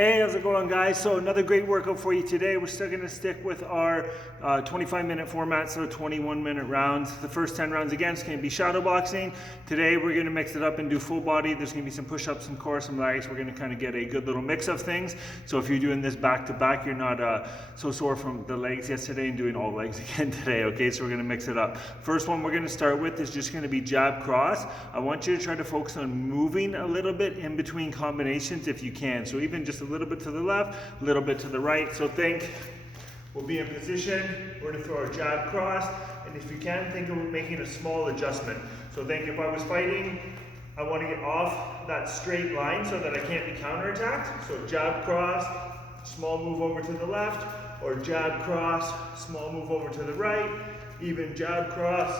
Hey, how's it going, guys? So another great workout for you today. We're still going to stick with our 25-minute format, so 21-minute rounds. The first 10 rounds, again, is going to be shadow boxing. Today, we're going to mix it up and do full body. There's going to be some push-ups, some core, some legs. We're going to kind of get a good little mix of things. So if you're doing this back-to-back, you're not so sore from the legs yesterday and doing all legs again today, okay? So we're going to mix it up. First one we're going to start with is just going to be jab cross. I want you to try to focus on moving a little bit in between combinations if you can. So even just a little bit to the left, a little bit to the right. So think, we'll be in position, we're going to throw our jab cross, and if you can, think about making a small adjustment. So think, if I was fighting, I want to get off that straight line so that I can't be counterattacked. So jab cross, small move over to the left, or jab cross, small move over to the right, even jab cross,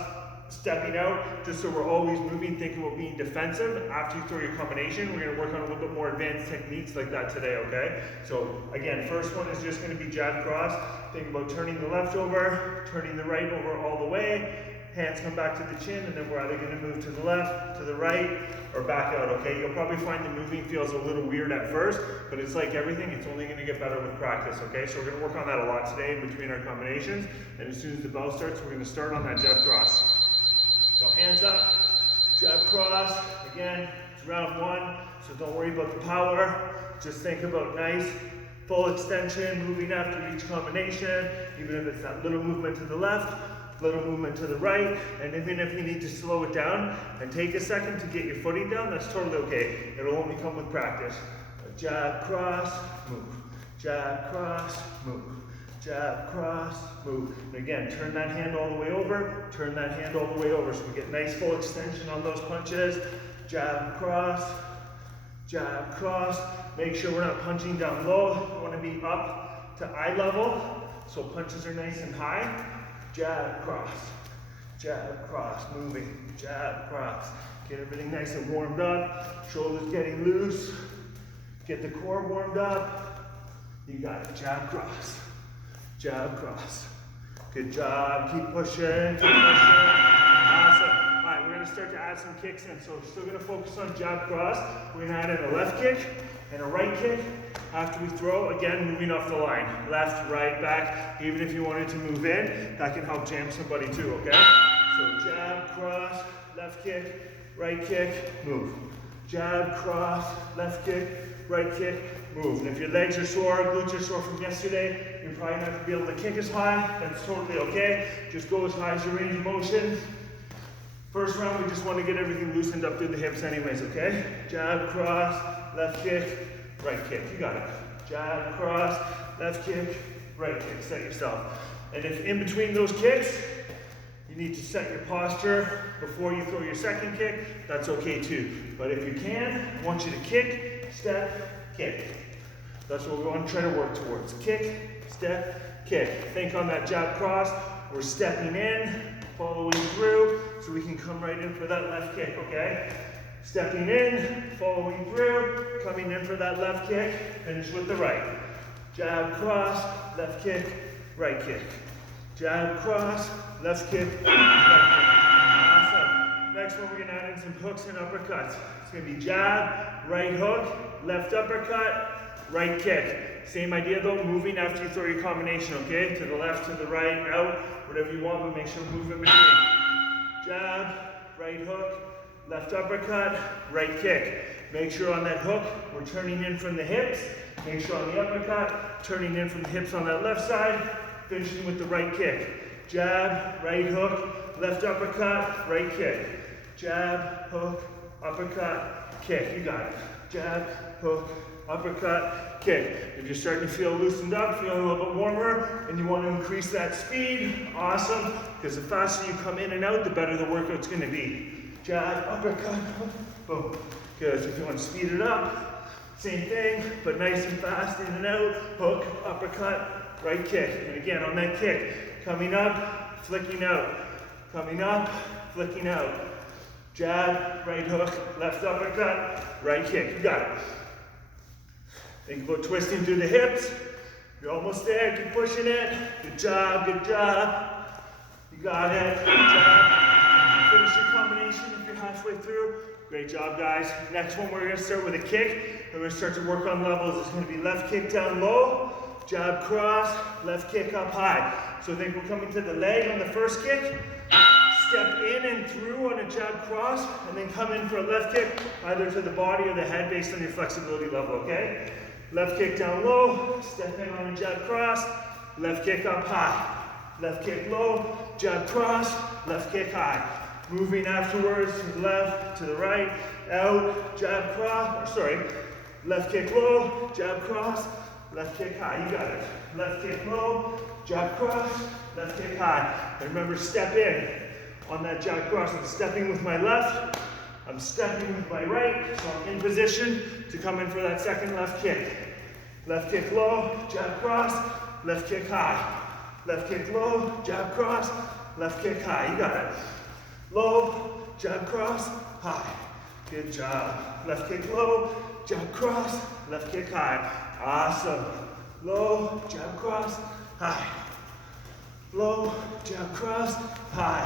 stepping out, just so we're always moving, thinking about being defensive. After you throw your combination, we're going to work on a little bit more advanced techniques like that today, okay? So again, first one is just going to be jab cross. Think about turning the left over, turning the right over all the way. Hands come back to the chin, and then we're either going to move to the left, to the right, or back out, okay? You'll probably find the moving feels a little weird at first, but it's like everything, it's only going to get better with practice, okay? So we're going to work on that a lot today in between our combinations, and as soon as the bell starts, we're going to start on that jab cross. So hands up, jab cross. Again, it's round one, so don't worry about the power. Just think about nice, full extension, moving after each combination, even if it's that little movement to the left, little movement to the right, and even if you need to slow it down and take a second to get your footing down, that's totally okay. It'll only come with practice. Jab, cross, move. Jab, cross, move. Jab, cross, move. And again, turn that hand all the way over, turn that hand all the way over, so we get nice full extension on those punches. Jab, cross, jab, cross. Make sure we're not punching down low. We want to be up to eye level, so punches are nice and high. Jab, cross, moving. Jab, cross. Get everything nice and warmed up. Shoulders getting loose. Get the core warmed up. You got it. Jab, cross. Jab, cross. Good job. Keep pushing. Keep pushing. Awesome. All right, we're going to start to add some kicks in. So we're still going to focus on jab, cross. We're going to add in a left kick and a right kick. After we throw, again, moving off the line. Left, right, back. Even if you wanted to move in, that can help jam somebody too, okay? So jab, cross, left kick, right kick, move. Jab, cross, left kick, right kick, move. And if your legs are sore, glutes are sore from yesterday, you're probably not going to be able to kick as high. That's totally okay. Just go as high as your range of motion. First round, we just want to get everything loosened up through the hips anyways, okay? Jab, cross, left kick, right kick. You got it. Jab, cross, left kick, right kick. Set yourself. And if in between those kicks, you need to set your posture before you throw your second kick, that's okay too. But if you can, I want you to kick, step, kick. That's what we want to try to work towards. Kick, step, kick. Think on that jab cross. We're stepping in, following through, so we can come right in for that left kick, okay? Stepping in, following through, coming in for that left kick, finish with the right. Jab, cross, left kick, right kick. Jab, cross, left kick, right kick. Awesome. Next one, we're going to add in some hooks and uppercuts. It's going to be jab, right hook, left uppercut, right kick. Same idea though, moving after you throw your combination, okay? To the left, to the right, out, whatever you want, but make sure move in between. Jab, right hook, left uppercut, right kick. Make sure on that hook, we're turning in from the hips. Make sure on the uppercut, turning in from the hips on that left side, finishing with the right kick. Jab, right hook, left uppercut, right kick. Jab, hook, uppercut, kick. You got it. Jab, hook, uppercut, kick. If you're starting to feel loosened up, feeling a little bit warmer, and you want to increase that speed, awesome, because the faster you come in and out, the better the workout's going to be. Jab, uppercut, boom. Good. So if you want to speed it up, same thing, but nice and fast, in and out, hook, uppercut, right kick. And again, on that kick, coming up, flicking out. Coming up, flicking out. Jab, right hook, left uppercut, right kick. You got it. Think about twisting through the hips. You're almost there. Keep pushing it. Good job, good job. You got it. Good job. Finish your combination if you're halfway through. Great job, guys. Next one, we're gonna start with a kick. We're gonna start to work on levels. It's gonna be left kick down low, jab cross, left kick up high. So think we're coming to the leg on the first kick, step in and through on a jab cross, and then come in for a left kick, either to the body or the head based on your flexibility level, okay? Left kick down low, step in on a jab cross, left kick up high. Left kick low, jab cross, left kick high. Moving afterwards to the left, to the right, out, jab cross, left kick low, jab cross, left kick high. You got it. Left kick low, jab cross, left kick high. And remember, step in on that jab cross. I'm stepping with my left, I'm stepping with my right, so I'm in position to come in for that second left kick. Left kick low, jab cross, left kick high. Left kick low, jab cross, left kick high. You got it. Low, jab cross, high. Good job. Left kick low, jab cross, left kick high. Awesome. Low, jab cross, high. Low, jab cross, high.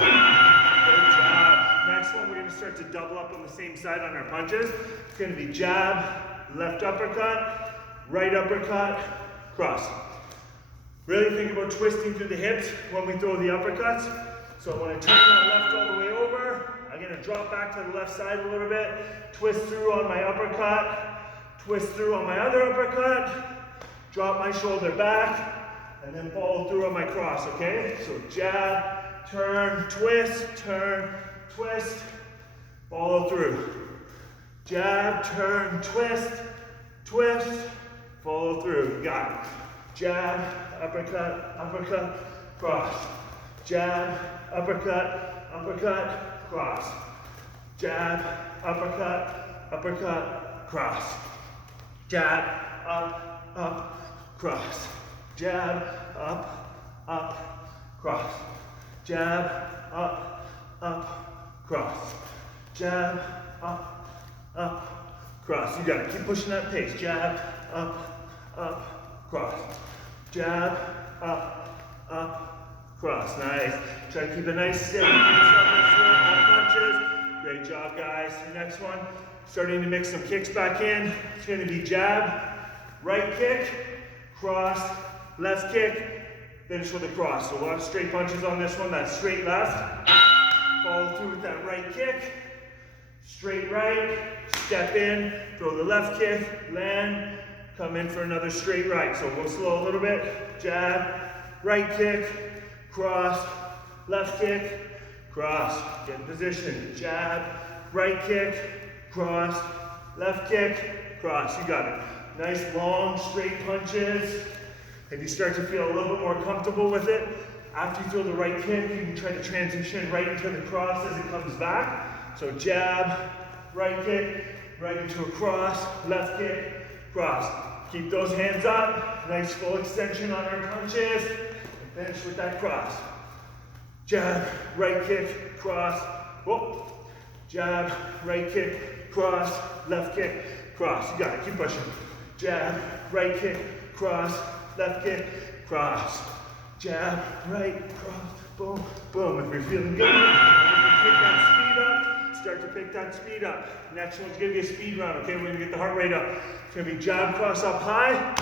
Good job. Next one, we're going to start to double up on the same side on our punches. It's going to be jab, left uppercut, right uppercut, cross. Really think about twisting through the hips when we throw the uppercuts. So when I turn that left all the way over, I'm going to drop back to the left side a little bit, twist through on my uppercut, twist through on my other uppercut, drop my shoulder back, and then follow through on my cross, okay? So jab, turn, twist, follow through. Jab, turn, twist, follow through. Got it. Jab, uppercut, uppercut, cross. Jab, uppercut, uppercut, cross. Jab, uppercut, uppercut, cross. Jab, up, cross. Jab, up, cross. Jab, up, cross. Jab, up, cross. You got it. Keep pushing that pace. Jab, up, cross. Jab, up, cross. Nice. Try to keep a nice steady punches. Great job, guys. Next one, starting to mix some kicks back in. It's going to be jab, right kick, cross, left kick, finish with a cross. So a lot of straight punches on this one. That's straight left. Follow through with that right kick. Straight right, step in, throw the left kick, land, come in for another straight right. So we'll slow a little bit. Jab, right kick, cross, left kick, cross. Get in position. Jab, right kick, cross, left kick, cross. You got it. Nice long straight punches. If you start to feel a little bit more comfortable with it, after you throw the right kick, you can try to transition right into the cross as it comes back. So jab, right kick, right into a cross, left kick, cross. Keep those hands up. Nice full extension on our punches. And finish with that cross. Jab, right kick, cross. Whoop. Jab, right kick, cross, left kick, cross. You got it. Keep pushing. Jab, right kick, cross, left kick, cross. Jab, right, cross, boom, boom. If you're feeling good, pick that speed up. Start to pick that speed up. Next one's gonna be a speed round, okay? We're gonna get the heart rate up. It's gonna be jab, cross up high,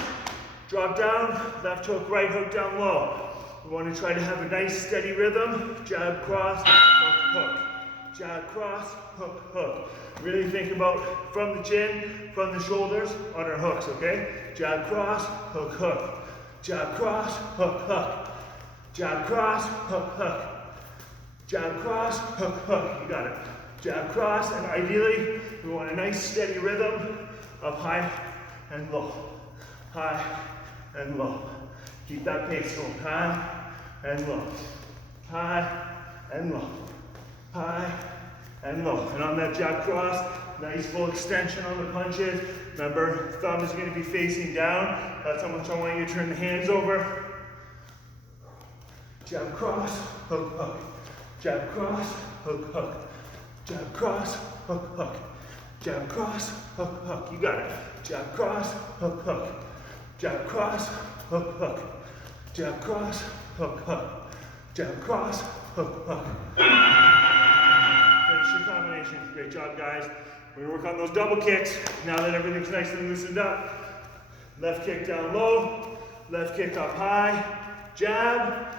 drop down, left hook, right hook down low. We wanna try to have a nice steady rhythm. Jab, cross, hook, hook. Jab, cross, hook, hook. Really think about from the chin, from the shoulders on our hooks, okay? Jab, cross, hook, hook. Jab, cross, hook, hook. Jab, cross, hook, hook. Jab, cross, hook, hook. You got it. Jab, cross, and ideally, we want a nice steady rhythm of high and low. High and low. Keep that pace going. High and low. High and low. High and low. And on that jab cross, nice full extension on the punches. Remember, thumb is going to be facing down. That's how much I want you to turn the hands over. Jab, cross, hook, hook. Jab, cross, hook, hook. Jab, cross, hook, hook. Jab, cross, hook, hook. You got it. Jab, cross, hook, hook. Jab, cross, hook, hook. Jab, cross, hook, hook. Jab, cross, hook, hook. Finish your combination. combination. Great job, guys. We're gonna work on those double kicks now that everything's nice and loosened up. Left kick down low, left kick up high, jab,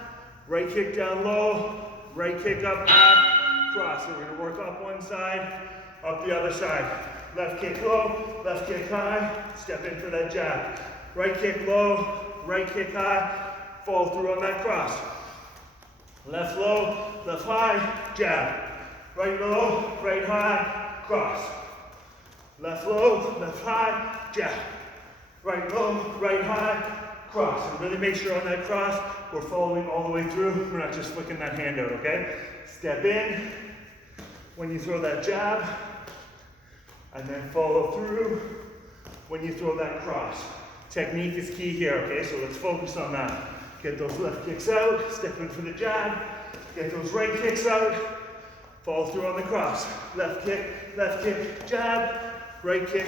right kick down low, right kick up high, cross. So we're gonna work up one side, up the other side. Left kick low, left kick high, step in for that jab. Right kick low, right kick high, follow through on that cross. Left low, left high, jab. Right low, right high, cross. Left low, left high, jab. Right low, right high, cross. And really make sure on that cross, we're following all the way through. We're not just flicking that hand out, okay? Step in when you throw that jab, and then follow through when you throw that cross. Technique is key here, okay? So let's focus on that. Get those left kicks out, step in for the jab, get those right kicks out, follow through on the cross. Left kick, jab, right kick,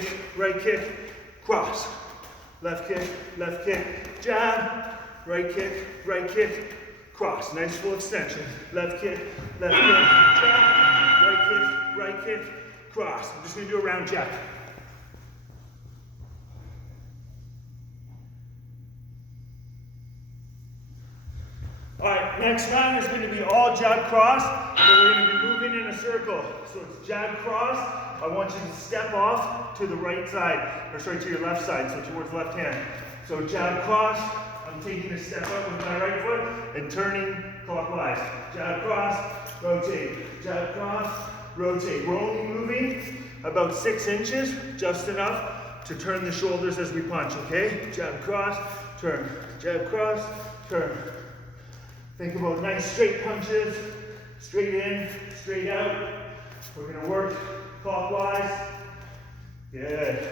cross. Left kick, jab, right kick, cross. Nice full extension. Left kick, jab, right kick, cross. I'm just gonna do a round jab. All right, next round is going to be all jab cross, but we're going to be moving in a circle. So it's jab cross. I want you to step off to the right side, or sorry, to your left side, so towards left hand. So jab cross, I'm taking a step up with my right foot and turning clockwise. Jab cross, rotate. Jab cross, rotate. We're only moving about 6 inches, just enough to turn the shoulders as we punch, okay? Jab cross, turn. Jab cross, turn. Think about nice straight punches, straight in, straight out. We're gonna work clockwise. Good.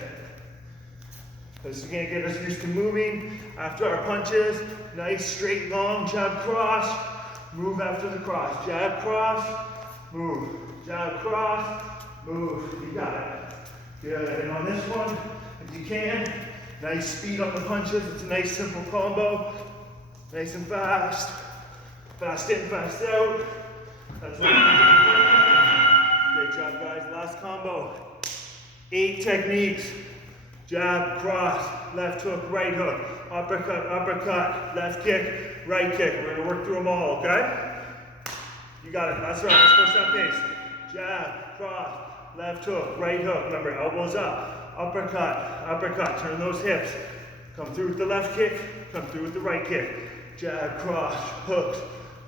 This is gonna get us used to moving after our punches. Nice straight long jab cross. Move after the cross. Jab cross, move. Jab cross, move. You got it. Good. And on this one, if you can, nice speed on the punches. It's a nice simple combo. Nice and fast. Fast in, fast out. That's what we're doing. Great job, guys. Last combo. 8 techniques. Jab, cross, left hook, right hook, uppercut, left kick, right kick. We're gonna work through them all, okay? You got it. That's right. Let's push that pace. Jab, cross, left hook, right hook. Remember, elbows up. Uppercut. Turn those hips. Come through with the left kick. Come through with the right kick. Jab, cross, hooks,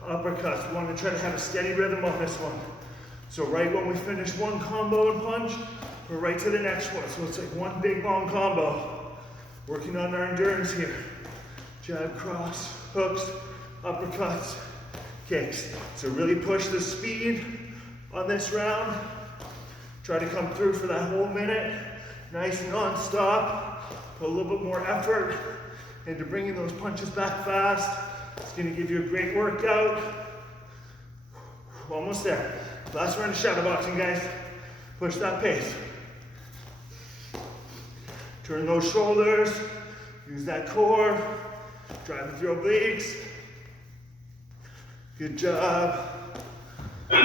uppercuts. We want to try to have a steady rhythm on this one. So right when we finish one combo and punch, we're right to the next one. So it's like one big long combo. Working on our endurance here. Jab, cross, hooks, uppercuts, kicks. So really push the speed on this round. Try to come through for that whole minute. Nice non-stop. Put a little bit more effort into bringing those punches back fast. It's gonna give you a great workout. Almost there. Last round of shadow boxing, guys. Push that pace. Turn those shoulders. Use that core. Drive with your obliques. Good job. Finish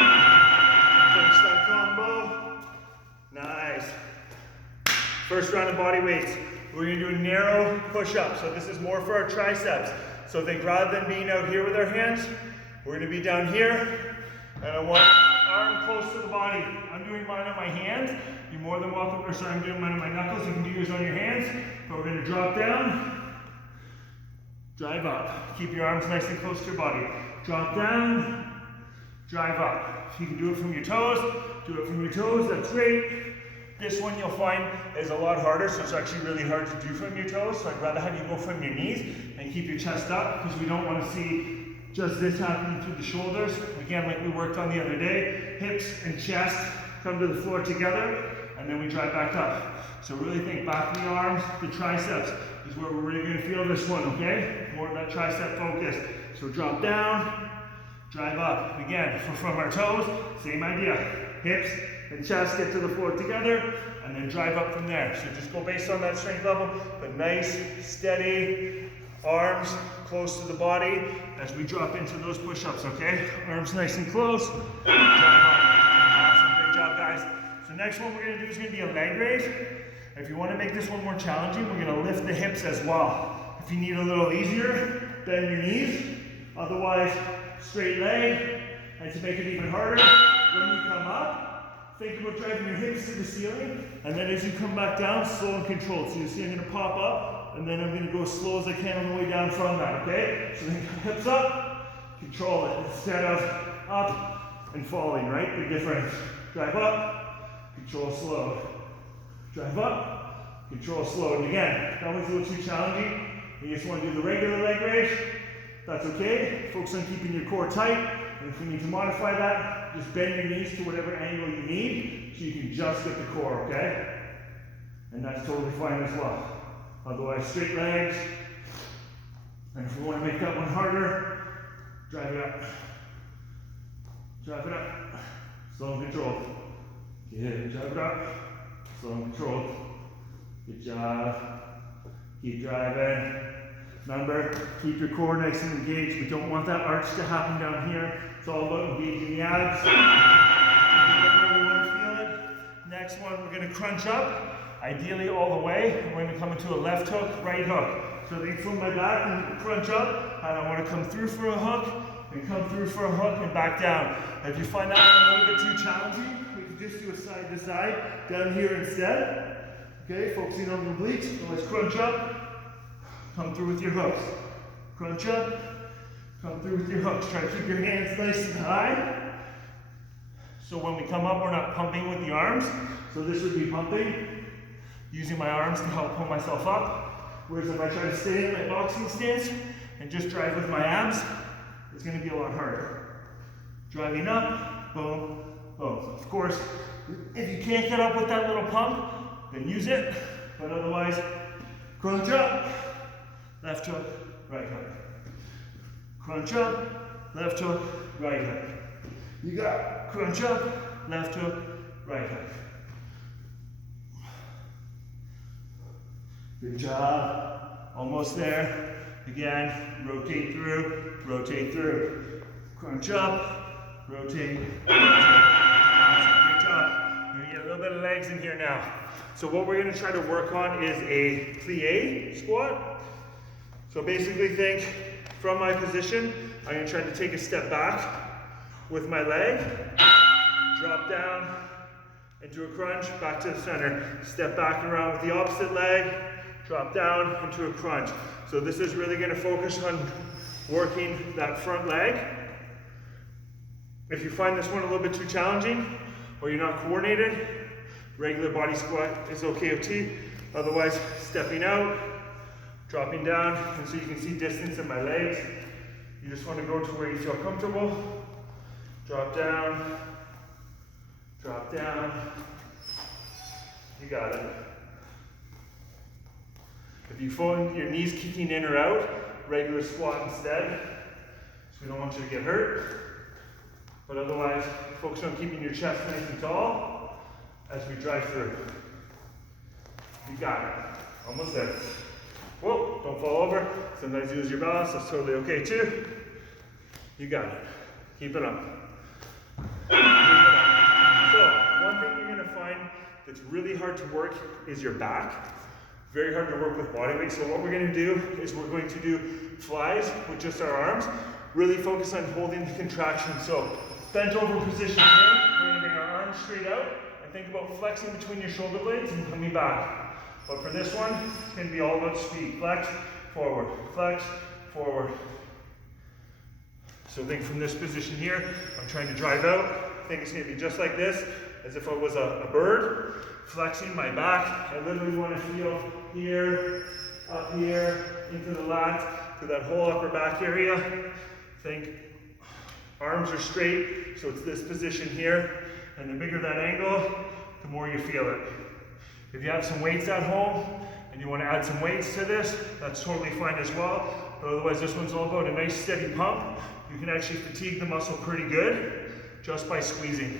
that combo. Nice. First round of body weights. We're gonna do a narrow push-up. So this is more for our triceps. So think rather than being out here with our hands, we're gonna be down here, and I want arm close to the body. I'm doing mine on my hands. You're more than welcome, or sorry, I'm doing mine on my knuckles. You can do yours on your hands, but we're gonna drop down, drive up. Keep your arms nice and close to your body. Drop down, drive up. If you can do it from your toes, do it from your toes, that's great. This one you'll find is a lot harder, so it's actually really hard to do from your toes. So I'd rather have you go from your knees and keep your chest up, because we don't want to see just this happening through the shoulders. Again, like we worked on the other day, hips and chest come to the floor together, and then we drive back up. So really think back of the arms, the triceps is where we're really going to feel this one, okay? More of that tricep focus. So drop down, drive up. Again, from our toes, same idea. Hips and chest get to the floor together, and then drive up from there. So just go based on that strength level, but nice, steady, arms close to the body as we drop into those push-ups, okay? Arms nice and close. Drive up. Awesome, great job, guys. next one we're gonna do is gonna be a leg raise. If you wanna make this one more challenging, we're gonna lift the hips as well. If you need a little easier, bend your knees. Otherwise, straight leg. And to make it even harder, when you come up, think about driving your hips to the ceiling. And then as you come back down, slow and controlled. So you see I'm gonna pop up, and then I'm gonna go as slow as I can on the way down from that, okay? So then hips up, control it, instead of up and falling, right? Big difference. Drive up, control slow. Drive up, control slow. And again, that one's a little too challenging. You just want to do the regular leg raise. That's okay. Focus on keeping your core tight. And if we need to modify that, just bend your knees to whatever angle you need so you can just get the core, okay? And that's totally fine as well. Otherwise, straight legs. And if we want to make that one harder, drive it up. Drive it up. Slow and controlled. Good. Drive it up. Slow and controlled. Good job. Keep driving. Remember, keep your core nice and engaged. We don't want that arch to happen down here. It's all about engaging the abs. We want to feel it. Next one, we're going to crunch up, ideally all the way. We're going to come into a left hook, right hook. So lean from my back and crunch up. And I want to come through for a hook, and come through for a hook, and back down. If you find that one a little bit too challenging, we can just do a side to side down here instead. Okay, focusing on the obliques. So let's crunch up. Come through with your hooks. Crunch up. Come through with your hooks. Try to keep your hands nice and high. So when we come up, we're not pumping with the arms. So this would be pumping, using my arms to help pull myself up. Whereas if I try to stay in my boxing stance and just drive with my abs, it's going to be a lot harder. Driving up, boom, boom. Of course, if you can't get up with that little pump, then use it. But otherwise, crunch up. Left hook, right hook. Crunch up, left hook, right hook. You got it. Crunch up, left hook, right hook. Good job. Almost there. Again, rotate through, rotate through. Crunch up, rotate, rotate. Good job. We're gonna get a little bit of legs in here now. So what we're gonna try to work on is a plie squat. So basically think from my position, I'm going to try to take a step back with my leg, drop down into a crunch, back to the center, step back and around with the opposite leg, drop down into a crunch. So this is really going to focus on working that front leg. If you find this one a little bit too challenging or you're not coordinated, regular body squat is okay too. Otherwise, stepping out, dropping down, and so you can see distance in my legs. You just want to go to where you feel comfortable. Drop down, drop down. You got it. If you find your knees kicking in or out, regular squat instead. So we don't want you to get hurt. But otherwise, focus on keeping your chest nice and tall as we drive through. You got it. Almost there. Whoa, don't fall over. Sometimes you lose your balance, that's totally okay too. You got it. Keep it up. Keep it up. So, one thing you're gonna find that's really hard to work is your back. Very hard to work with body weight. So what we're gonna do is we're going to do flies with just our arms. Really focus on holding the contraction. So, bent over position here. We're gonna bring our arms straight out and think about flexing between your shoulder blades and coming back. But for this one, it's going to be all about speed. Flex, forward, flex, forward. So think from this position here, I'm trying to drive out. Think it's going to be just like this, as if I was a bird, flexing my back. I literally want to feel here, up here, into the lat, to that whole upper back area. Think arms are straight, so it's this position here. And the bigger that angle, the more you feel it. If you have some weights at home and you want to add some weights to this, that's totally fine as well. But otherwise, this one's all about a nice steady pump. You can actually fatigue the muscle pretty good just by squeezing.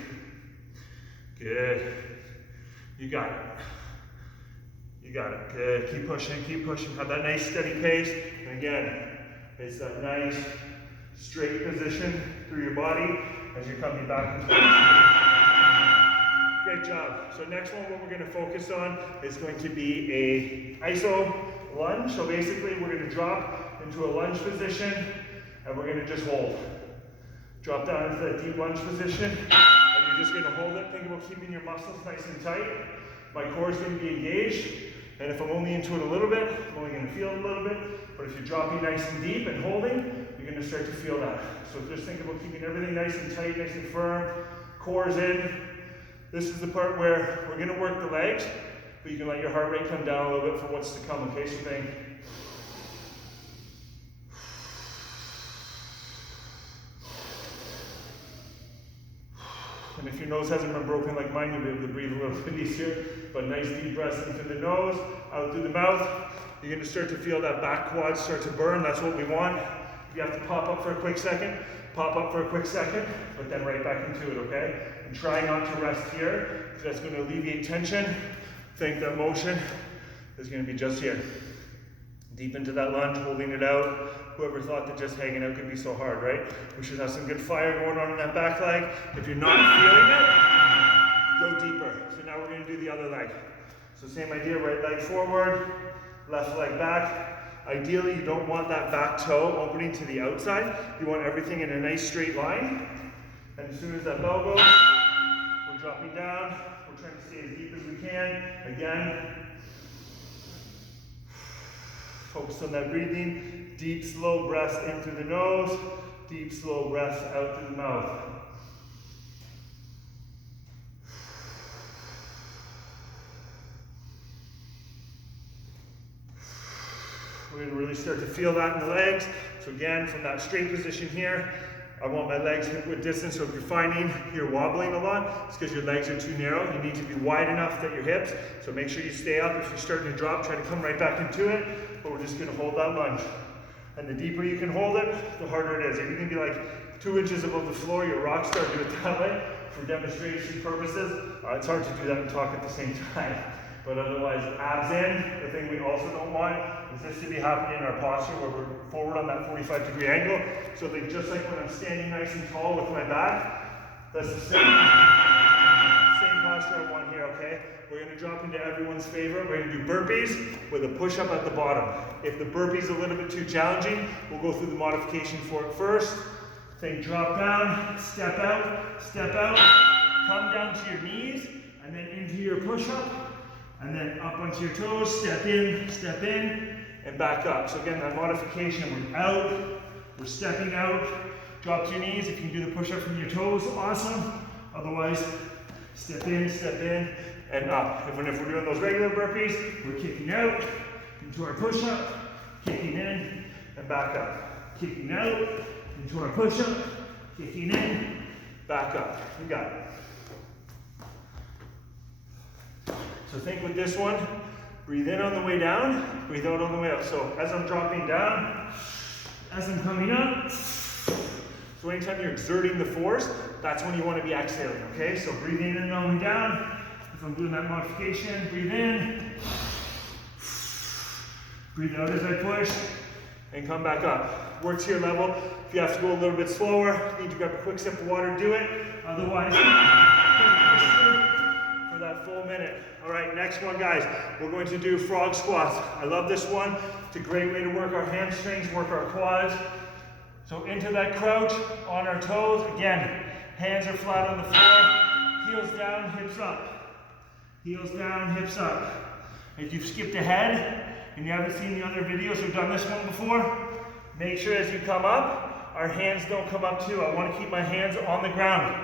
Good. You got it. You got it. Good. Keep pushing, keep pushing. Have that nice steady pace. And again, it's that nice straight position through your body as you're coming back. Great job. So next one, what we're going to focus on is going to be a iso lunge. So basically, we're going to drop into a lunge position, and we're going to just hold. Drop down into that deep lunge position, and you're just going to hold it. Think about keeping your muscles nice and tight. My core is going to be engaged, and if I'm only into it a little bit, I'm only going to feel it a little bit. But if you're dropping nice and deep and holding, you're going to start to feel that. So just think about keeping everything nice and tight, nice and firm. Core's in. This is the part where we're going to work the legs, but you can let your heart rate come down a little bit for what's to come. Okay, so think. And if your nose hasn't been broken like mine, you'll be able to breathe a little bit easier. But nice deep breaths in through the nose, out through the mouth. You're going to start to feel that back quad start to burn. That's what we want. If you have to pop up for a quick second, pop up for a quick second, but then right back into it, okay? And try not to rest here, because that's going to alleviate tension. Think that motion is going to be just here. Deep into that lunge, holding it out. Whoever thought that just hanging out could be so hard, right? We should have some good fire going on in that back leg. If you're not feeling it, go deeper. So now we're going to do the other leg. So same idea, right leg forward, left leg back. Ideally, you don't want that back toe opening to the outside. You want everything in a nice straight line. And as soon as that bell goes, we're dropping down. We're trying to stay as deep as we can. Again, focus on that breathing. Deep, slow breaths in through the nose. Deep, slow breaths out through the mouth. We're going to really start to feel that in the legs. So again, from that straight position here, I want my legs hip width distance. So if you're finding you're wobbling a lot, it's because your legs are too narrow. You need to be wide enough that your hips. So make sure you stay up. If you're starting to drop, try to come right back into it. But we're just going to hold that lunge. And the deeper you can hold it, the harder it is. If you can be like 2 inches above the floor, you're a rock star, do it that way. For demonstration purposes, it's hard to do that and talk at the same time. But otherwise, abs in. The thing we also don't want is this to be happening in our posture where we're forward on that 45-degree angle. So think just like when I'm standing nice and tall with my back, that's the same posture I want here, okay? We're going to drop into everyone's favorite. We're going to do burpees with a push-up at the bottom. If the burpee's a little bit too challenging, we'll go through the modification for it first. Think drop down, step out, come down to your knees, and then into your push-up. And then up onto your toes, step in, and back up. So again, that modification, we're out, we're stepping out, drop to your knees. If you can do the push-up from your toes, awesome. Otherwise, step in, and up. If we're doing those regular burpees, we're kicking out into our push-up, kicking in, and back up. Kicking out into our push-up, kicking in, back up. You got it. So think with this one, breathe in on the way down, breathe out on the way up. So as I'm dropping down, as I'm coming up, so anytime you're exerting the force, that's when you want to be exhaling, okay? So breathing in on the way down. If I'm doing that modification, breathe in, breathe out as I push, and come back up. Work to your level. If you have to go a little bit slower, you need to grab a quick sip of water, do it. Otherwise, for that full minute. All right, next one, guys. We're going to do frog squats. I love this one. It's a great way to work our hamstrings, work our quads. So into that crouch, on our toes. Again, hands are flat on the floor. Heels down, hips up. Heels down, hips up. If you've skipped ahead and you haven't seen the other videos who've done this one before, make sure as you come up, our hands don't come up too. I want to keep my hands on the ground.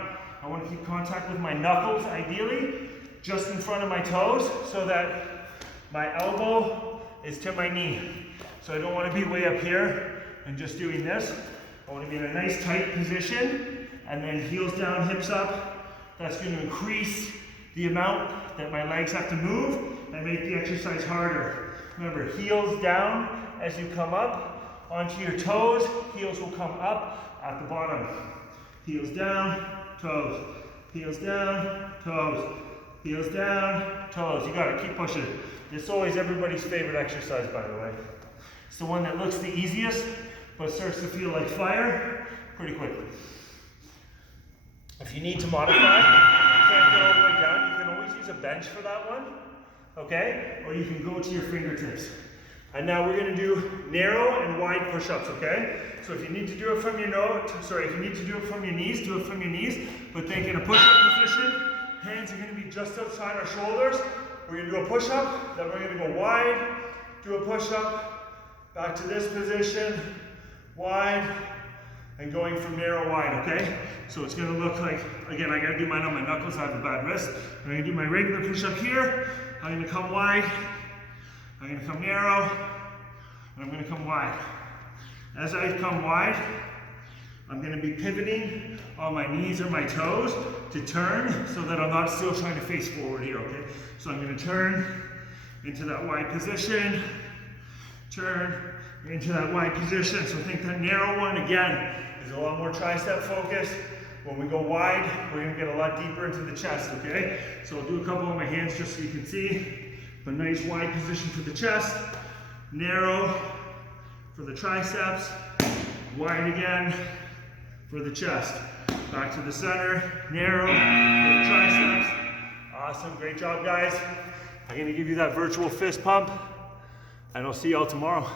I want to keep contact with my knuckles, ideally, just in front of my toes, so that my elbow is to my knee. So I don't want to be way up here and just doing this. I want to be in a nice tight position, and then heels down, hips up. That's going to increase the amount that my legs have to move and make the exercise harder. Remember, heels down as you come up onto your toes. Heels will come up at the bottom. Heels down, toes. Heels down, toes. Heels down, toes. You got it. Keep pushing. This is always everybody's favorite exercise, by the way. It's the one that looks the easiest, but starts to feel like fire pretty quickly. If you need to modify, you can't get all the way down, you can use a bench for that one, okay? Or you can go to your fingertips. And now we're gonna do narrow and wide push-ups, okay? So if you need to do it from your if you need to do it from your knees, do it from your knees, but think in a push-up position, hands are gonna be just outside our shoulders. We're gonna do a push-up, then we're gonna go wide, do a push-up, back to this position, wide, and going from narrow, wide, okay? So it's gonna look like, again, I gotta do mine on my knuckles, I have a bad wrist. I'm gonna do my regular push-up here, I'm gonna come wide, I'm gonna come narrow, and I'm gonna come wide. As I come wide, I'm gonna be pivoting on my knees or my toes to turn so that I'm not still trying to face forward here, okay? So I'm gonna turn into that wide position, turn into that wide position. So think that narrow one, again, is a lot more tricep focused. When we go wide, we're gonna get a lot deeper into the chest, okay? So I'll do a couple on my hands just so you can see. A nice wide position for the chest, narrow for the triceps, wide again for the chest. Back to the center, narrow for the triceps. Awesome, great job guys. I'm gonna give you that virtual fist pump and I'll see y'all tomorrow.